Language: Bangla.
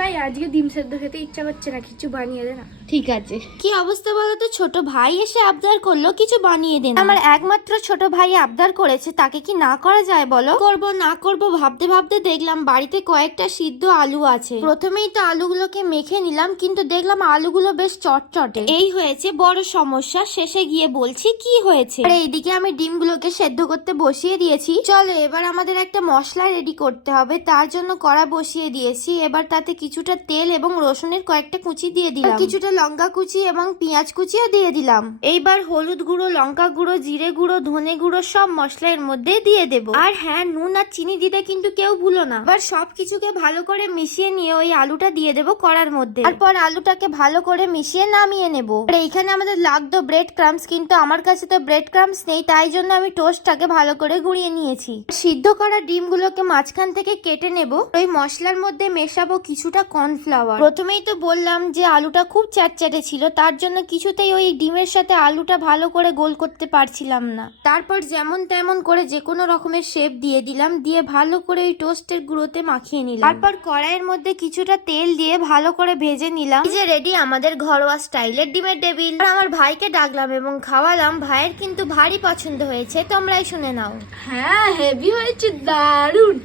ভাই আজকে ডিম সেদ্ধ খেতে ইচ্ছা করছে না, কিছু বানিয়ে দে না। ঠিক আছে। কি অবস্থা বলো তো, ছোট ভাই এসে আবদার করলো কিছু বানিয়ে দেন। আমার একমাত্র ছোট ভাই আবদার করেছে, তাকে কি না করা যায় বলো? করব না করব ভাবতে ভাবতে দেখলাম বাড়িতে কয়েকটা সিদ্ধ আলু আছে। প্রথমেই তো আলুগুলোকে মেখে নিলাম, কিন্তু দেখলাম আলুগুলো বেশ চটচটে। এই হয়েছে বড় সমস্যা। শেষে গিয়ে বলছি কি হয়েছে। আর এইদিকে আমি ডিমগুলোকে সেদ্ধ করতে বসিয়ে দিয়েছি। চলো এবার আমাদের একটা মশলা রেডি করতে হবে, তার জন্য কড়া বসিয়ে দিয়েছি। এবার তাতে কিছুটা তেল এবং রসুনের কয়েকটা কুচি দিয়ে দিলাম, কিছুটা লঙ্কা কুচি এবং পেঁয়াজ কুচিও দিয়ে দিলাম। এইবার হলুদ গুঁড়ো, লঙ্কা গুঁড়ো, জিরে গুঁড়ো, ধনে গুঁড়ো সব মশলা এর মধ্যে দিয়ে দেব। আর হ্যাঁ, নুন আর চিনি দিতে কিন্তু কেউ ভুলো না। এবার সবকিছুকে ভালো করে মিশিয়ে নিয়ে ওই আলুটা দিয়ে দেবো কড়ার মধ্যে। তারপর আলুটাকে ভালো করে মিশিয়ে নামিয়ে নেব। আর এইখানে আমাদের লাগতো ব্রেড ক্রাম্স, কিন্তু আমার কাছে তো ব্রেড ক্রাম্স নেই, তাই জন্য আমি টোস্টটাকে ভালো করে গুঁড়িয়ে নিয়েছি। সিদ্ধ করা ডিমগুলোকে মাঝখান থেকে কেটে নেব। ওই মশলার মধ্যে মেশাবো কিছুটা কর্নফ্লাওয়ার। প্রথমেই তো বললাম যে আলুটা খুব চ্যাটচ্যাটে ছিল, তার জন্য কিছুতেই ওই ডিমের সাথে আলুটা ভালো করে গোল করতে পারছিলাম না। তারপর যেমন তেমন করে যে কোনো রকমের শেপ দিয়ে দিলাম, দিয়ে ভালো করে ওই টোস্টের গুঁড়োতে মাখিয়ে নিলাম। তারপর কড়াইয়ের মধ্যে কিছুটা তেল দিয়ে ভালো করে ভেজে নিলাম। এই যে রেডি আমাদের ঘরোয়া স্টাইলের ডিমের টেবিল। আর আমার ভাইকে ডাকলাম এবং খাওয়ালাম। ভাইয়ের কিন্তু ভারী পছন্দ হয়েছে, তোমরাই শুনে নাও। হ্যাঁ, হেভি হয়েছে, দারুণ।